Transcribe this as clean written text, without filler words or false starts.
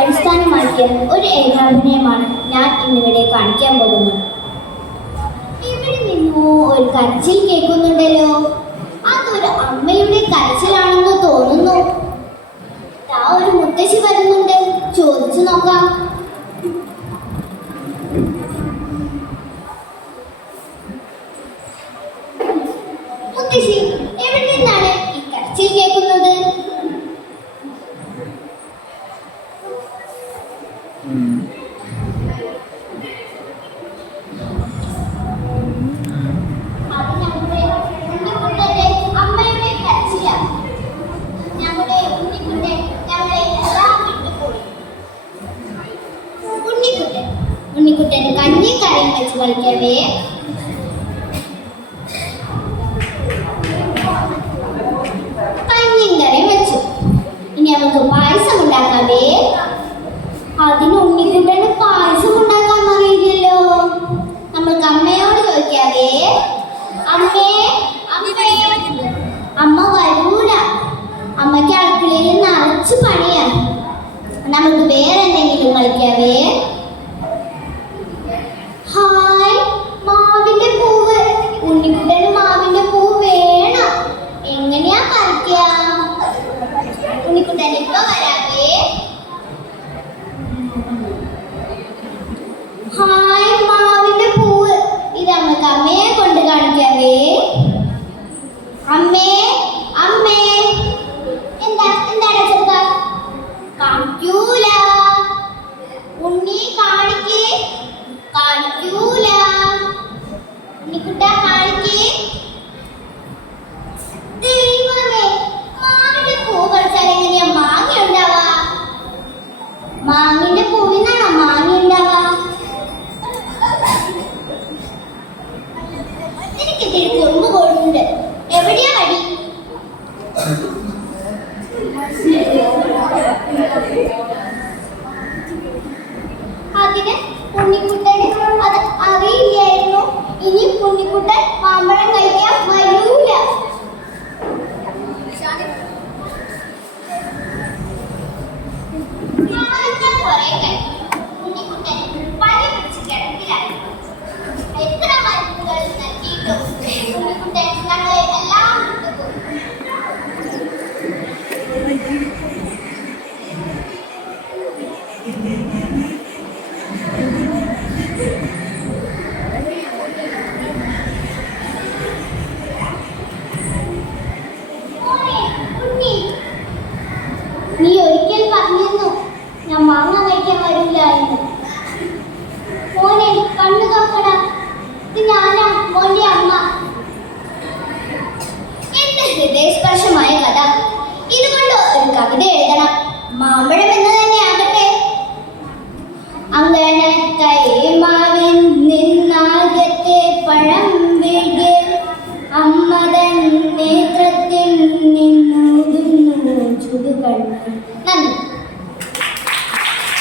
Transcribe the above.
അടിസ്ഥാനമാക്കിയ ഒരു ഏകാഭിനയമാണ് ഞാൻ ഇന്നിവിടെ കാണിക്കാൻ പോകുന്നത്. ഇവിടെ നിന്നോ ഒരു കരച്ചിൽ കേൾക്കുന്നുണ്ടല്ലോ. അതൊരു അമ്മയുടെ കരച്ചിലാണെന്ന് തോന്നുന്നു. ഒരു മുത്തശ്ശി വരുന്നുണ്ട്, ചോദിച്ചു നോക്കാം. മുത്തശ്ശി, എവിടെ നിന്നാണ് ഈ കരച്ചിൽ കേൾക്കുന്നത്? അമ്മയുടെ കരച്ചിലാണ്. ഞങ്ങളുടെ ഉണ്ണിക്കുട്ടൻ ഞങ്ങളെ എല്ലാം വിട്ടുപോയി. ഉണ്ണിക്കുട്ടൻ കഞ്ഞി കറിയും വെച്ച് കളിക്കവേ കഞ്ഞിയും കറിയും വെച്ചു. ഇനി നമുക്ക് പായസം ഉണ്ടാക്കാവേ. അതിന് ഉണ്ണിക്കുട്ടന് പായസം ഉണ്ടാക്കാൻ അറിയില്ലല്ലോ. നമ്മൾക്ക് അമ്മയോട് ചോദിക്കാവേ. അമ്മേ, അമ്മ വരൂല. അമ്മയ്ക്ക് അടുക്കളയിൽ നിറച്ച് പണിയാണ്. നമുക്ക് വേറെ എന്തെങ്കിലും കളിക്കാവേ. ഹായ്, മാവിന്റെ പൂവ്. ഉണ്ണിക്കുട്ടന് മാവിന്റെ പൂവ് വേണം. എങ്ങനെയാ പറിക്കുക? ഉണ്ണിക്കുട്ടൻ ഇപ്പൊ വരാവേ. ഹായ്, മാവിന്റെ പൂവ്. ഇത് നമുക്ക് അമ്മയെ കൊണ്ട് കാണിക്കാവേ. അമ്മേ, അമ്മേ. എന്താണ് ചെറുക്ക? കാണിക്കൂല. ഉണ്ണി കാണിക്കേ. കാണിക്കൂല. ഉണ്ണിക്കുട്ട കാണിക്കേ. ദൈവമേ, മാവിന്റെ പൂ കളിച്ചാൽ എങ്ങനെയാ മാങ്ങ ഉണ്ടാവാ? മാങ്ങിന്റെ പൂവിനാണോ മാങ്ങ ഉണ്ടാവാ? എനിക്ക് ഇതിൽ കുറുമ്പ് കൊണ്ടുണ്ട്. എവിടെയാ വഴി? അതിന് ഉണ്ണിക്കുട്ടന് അത് അറിയില്ലായിരുന്നു. ഇനി ഉണ്ണിക്കുട്ടൻ മാമ്പഴം കഴിക്കാൻ വരൂല. ഉണ്ണിക്കുട്ടൻ പനി പിടിച്ച് കിടപ്പിലായി. എത്ര മരുന്നുകൾ നൽകിയിട്ടും ഉണ്ണിക്കുട്ടൻ ഞങ്ങളെ എല്ലാം വിട്ടുപോയി. നീ ഒരിക്കൽ പറഞ്ഞിരുന്നു ഞാൻ മാങ്ങ കഴിക്കാൻ വരില്ല എന്ന്. മോനെ, കണ്ണു തുറക്കട. ഇത് ഞാനാ, മോന്റെ അമ്മ. എന്റെ ഹൃദയസ്പർശമായ കഥ. ഇതുകൊണ്ട് ഒരു കവിത എഴുതണം. മാമ്പഴം എന്ന് തന്നെ ആകട്ടെ. അങ്കണക്കൈമാവിൻ നിന്നാകത്തെ പഴം വീഴ്. അമ്മതൻ നേത്രത്തിൽ നിന്നൂതുന്നു ചുടുകണ്ണു.